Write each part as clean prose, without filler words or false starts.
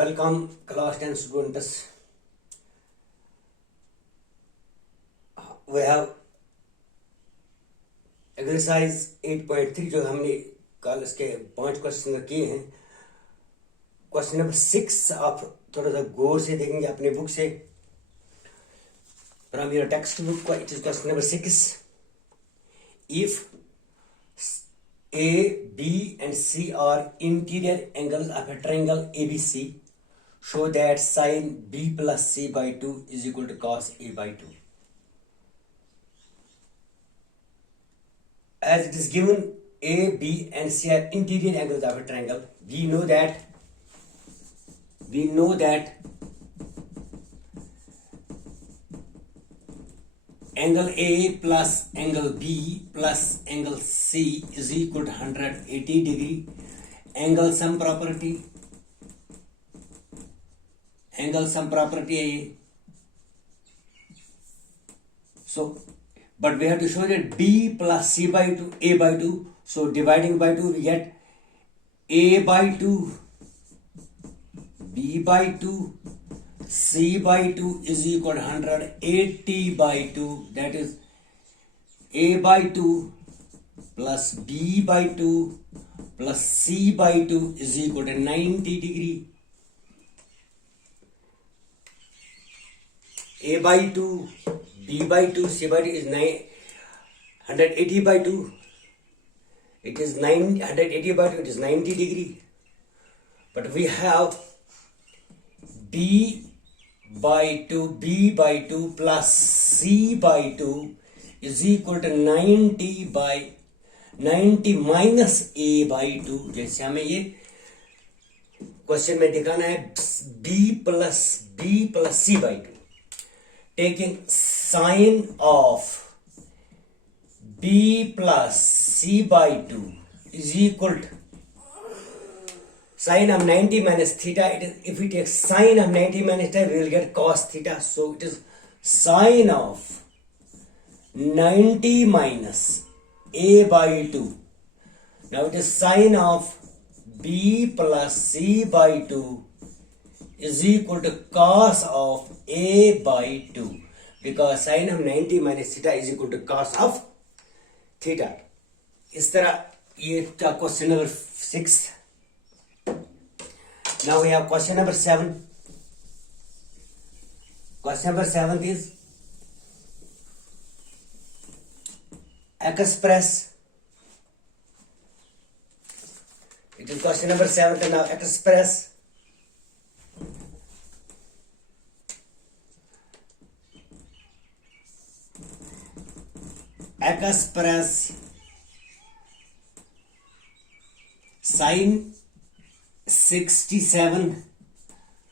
Welcome class 10 students. We have exercise 8.3 जो हमने कल इसके 5 क्वेश्चन किए हैं. क्वेश्चन नंबर 6 आप थोड़ा सा गौर से देखेंगे अपने बुक से. From your textbook, it is question number 6. If A, B and C are interior angles of a triangle ABC, show that sine B plus C by 2 is equal to cos A by 2. As it is given A, B and C are interior angles of a triangle, we know that angle A plus angle B plus angle C is equal to 180 degree. Angle sum property है ये. So, but we have to show that B plus C by 2, A by 2. So, dividing by 2, we get A by 2, B by 2, C by 2 is equal to 180 by 2. That is A by 2 plus B by 2 plus C by 2 is equal to 90 degree. A by 2, B by 2, C by 2 is 180 by 2. It is 180 by 2, it is 90 degree. But we have B by 2 plus C by 2 is equal to 90 minus A by 2. जैसे हमें ये question में दिखाना है B plus C by 2. Taking sine of B plus C by 2 is equal to sine of 90 minus theta. If we take sine of 90 minus theta, we will get cos theta. So it is sine of 90 minus A by 2. Now it is sine of B plus C by 2 is equal to cos of A by 2. Because sine of 90 minus theta is equal to cos of theta. इस तरह ये था question number 6. Now we have question number 7. Question number 7 is express. It is question number 7. And now express sine 67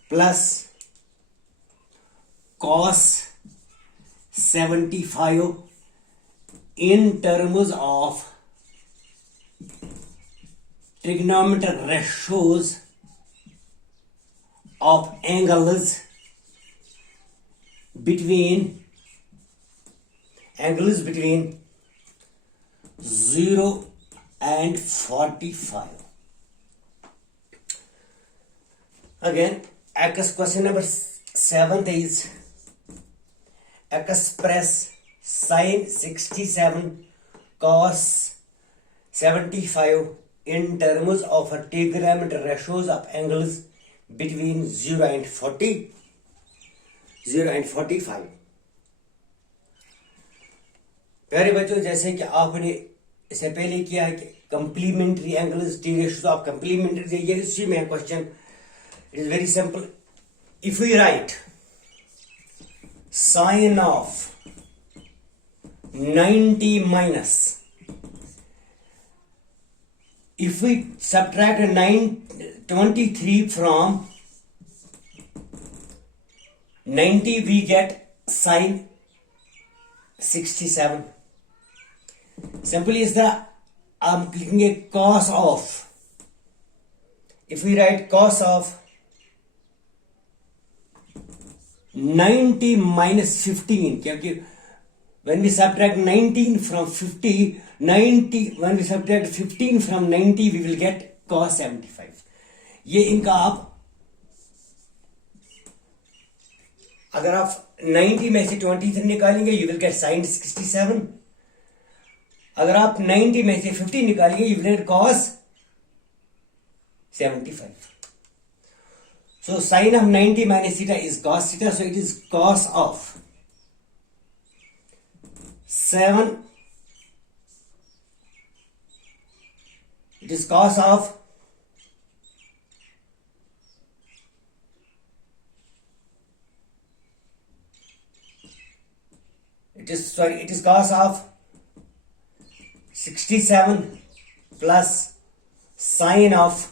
plus cos 75 in terms of trigonometric ratios of angles between 0 and 45. Again, question number 7 is express sine 67 cos 75 in terms of trigonometric ratios of angles between 0 and 45. प्यारे बच्चों, जैसे कि आपने इससे पहले किया है कि complementary angles T ratio of complementary ये इसी में question. It is very simple. If we write sine of 90 minus, if we subtract 23 from 90, we get sine 67. Simply is the I'm clicking a cos of. If we write cos of 90 minus 15, क्योंकि when we subtract 19 from 50, 90 when we subtract 15 from 90, we will get cos 75. ये इनका आप अगर आप 90 में से 23 निकालेंगे you will get sign 67. अगर आप 90 में से 50 निकालेंगे you will get cos 75. So sine of 90 minus theta is cos theta. So it is cos of 7. It is cos of 67 plus sine of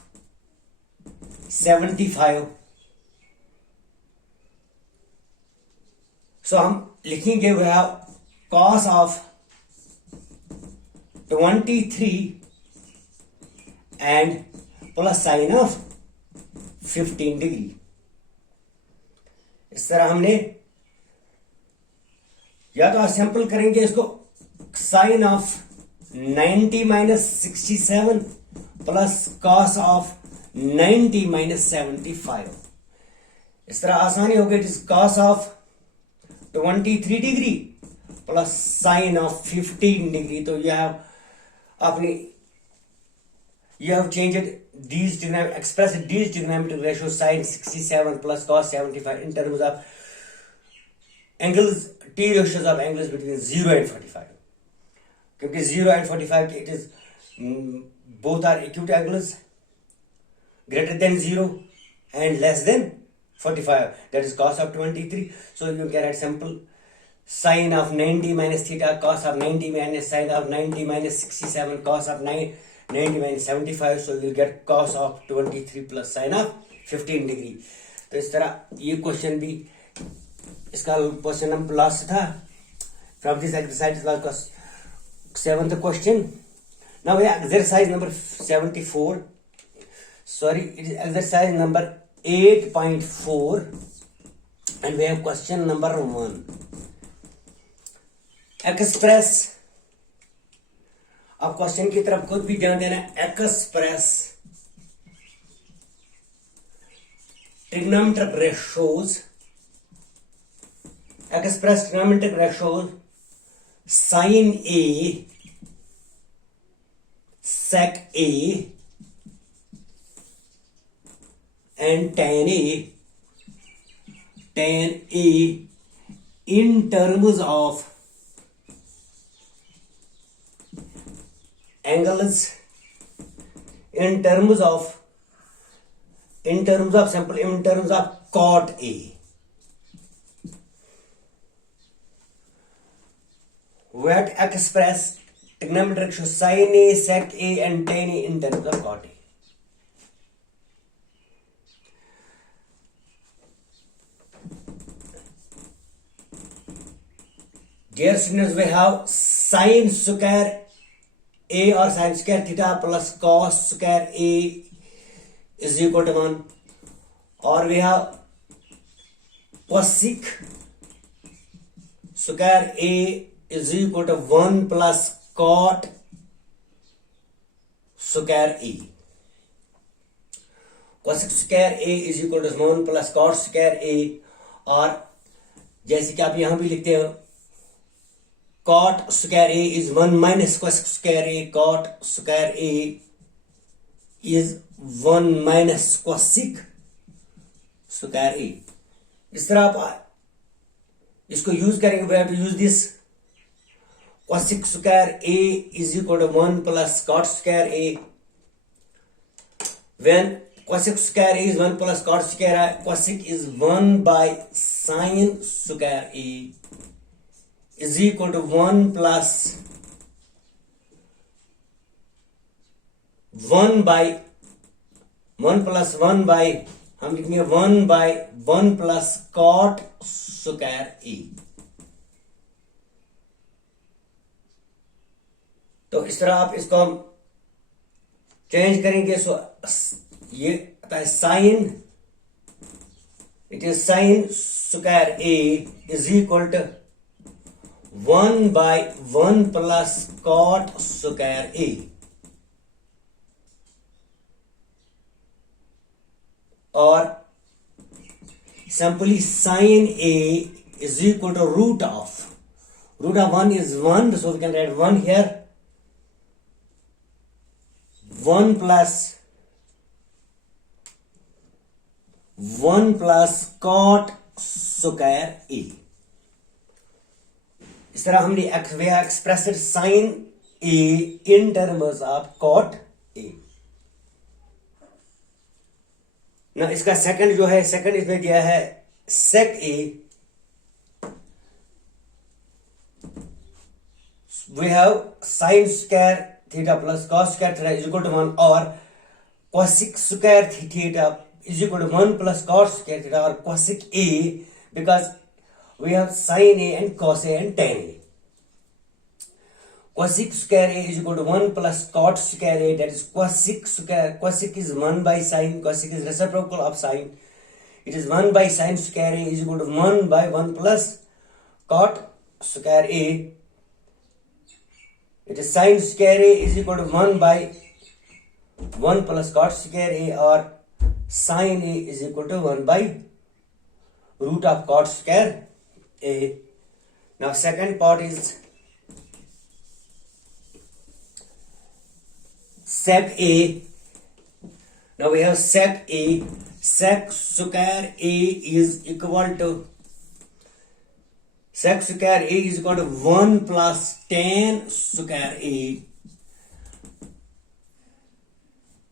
75. So हम लिखेंगे we have cos of 23 and plus sine of 15 degree. इस तरह हमने या तो simple करेंगे इसको sine of 90 minus 67 plus cos of 90 minus 75. इस तरह आसानी होगी. It is cos of 23 degree plus sine of 15 degree. तो यह अपनी you have changed these expressed these trigonometric ratios sin 67 plus cos 75 in terms of angles, t ratios of angles between 0 and 45. क्योंकि 0 and 45 it is both are acute angles greater than 0 and less than 45, that is cos of 23. So you can write simple sin of 90 minus theta cos of 90 minus sin of 90 minus 67 cos of 90 minus 75. So you will get cos of 23 plus sin of 15 degree. तो इस तरह ये question भी इसका question number last था. From this exercise was 7th question. Now exercise number 74. Sorry, it is exercise number 8.4 and we have question number 1. Express. अब question की तरफ खुद भी ध्यान देना. Express trigonometric ratios. Express trigonometric ratios sine A sec A and tan A in terms of angles, in terms of cot A. What express trigonometric ratio sin A, sec A and tan A in terms of cot A. Dear students, we have sin square A or sin square theta plus cos square A is equal to 1, or we have cosec square A is equal to 1 plus cot square A. Cosec square A is equal to 1 plus cot square A, और जैसे कि आप यहां भी लिखते हैं cot square A is 1 minus cosec square A. Cot square A is 1 minus cosec square A. इस तरह आप इसको यूज करेंगे. we have to use this cosec square A is equal to 1 plus cot square A. When cosec square A is 1 plus cot square A, cosec is 1 by sin square A is equal to 1 plus 1 by 1 plus 1 by हम लिखेंगे 1 by 1 plus cot square A. तो इस तरह आप इसको हम change करेंगे. सो ये आता है sine, it is sine square A is equal to 1 by 1 plus cot square A. और Simply sin A is equal to root of 1 is 1, so we can write 1 here. 1 plus cot square A. इस तरह हमने we have expressed sin A in terms of cot A. ना इसका second जो है, second इसमें दिया है sec A. We have sin square theta plus cos square theta is equal to 1, or cosec square theta is equal to 1 plus cos square theta, or cosec A, because we have sin A and cos A and tan A. Cosec square A is equal to 1 plus cot square A, that is cosec square. Cosec is 1 by sin, cosec is reciprocal of sin. It is 1 by sin square A is equal to 1 by 1 plus cot square A. It is sin square A is equal to 1 by 1 plus cot square A, or sin A is equal to 1 by root of cot square A. Now second part is sec A. Now we have sec A. Sec square A is equal to 1 plus tan square A,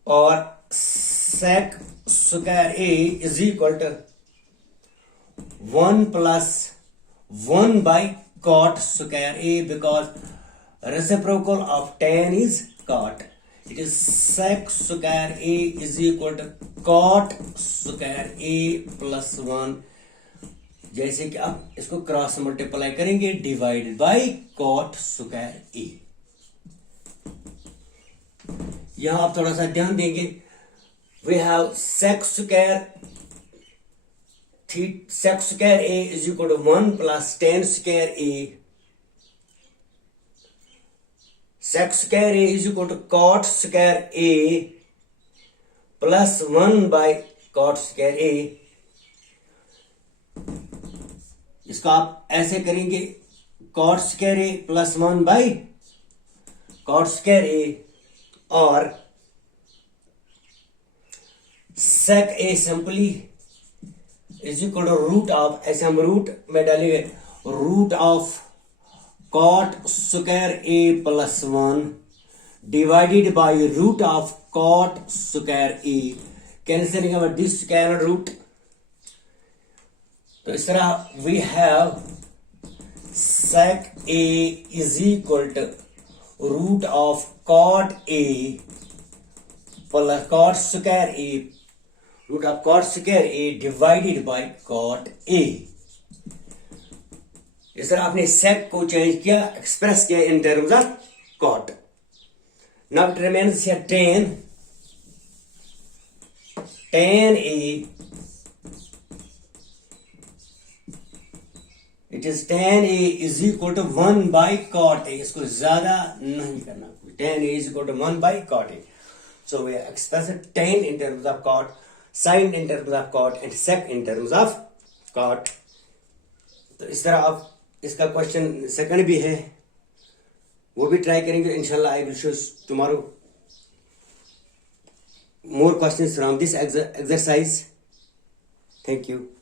or sec square A is equal to 1 plus 1 by cot square A, because reciprocal of tan is cot. It is sec square A is equal to cot square A plus 1. जैसे कि आप इसको cross multiply करेंगे, divided by cot square A. यहां आप थोड़ा सा ध्यान देंगे. We have sec square A is equal to 1 plus tan square A. Sec square A is equal to cot square A plus 1 by cot square A. इसको आप ऐसे करेंगे, cot square A plus 1 by cot square A, और sec A simply is equal to root of, ऐसे हम root में डालेंगे, root of cot square A plus 1 divided by root of cot square A. Cancel करेंगे this square root. तो इस तरह we have sec A is equal to root of cot A plus cot square A, root of cot square A divided by cot A. इस तरह आपने sec को change किया, express किया in terms of cot. Now it remains here tan A. It is tan A is equal to 1 by cot A. इसको ज्यादा नहीं करना. Tan A is equal to 1 by cot A. So we express tan in terms of cot, sin in terms of cot, and sec in terms of cot. तो इस तरह आप इसका question second भी है, वो भी ट्राई करेंगे इंशाल्लाह. I will show tomorrow more questions from this exercise. Thank you.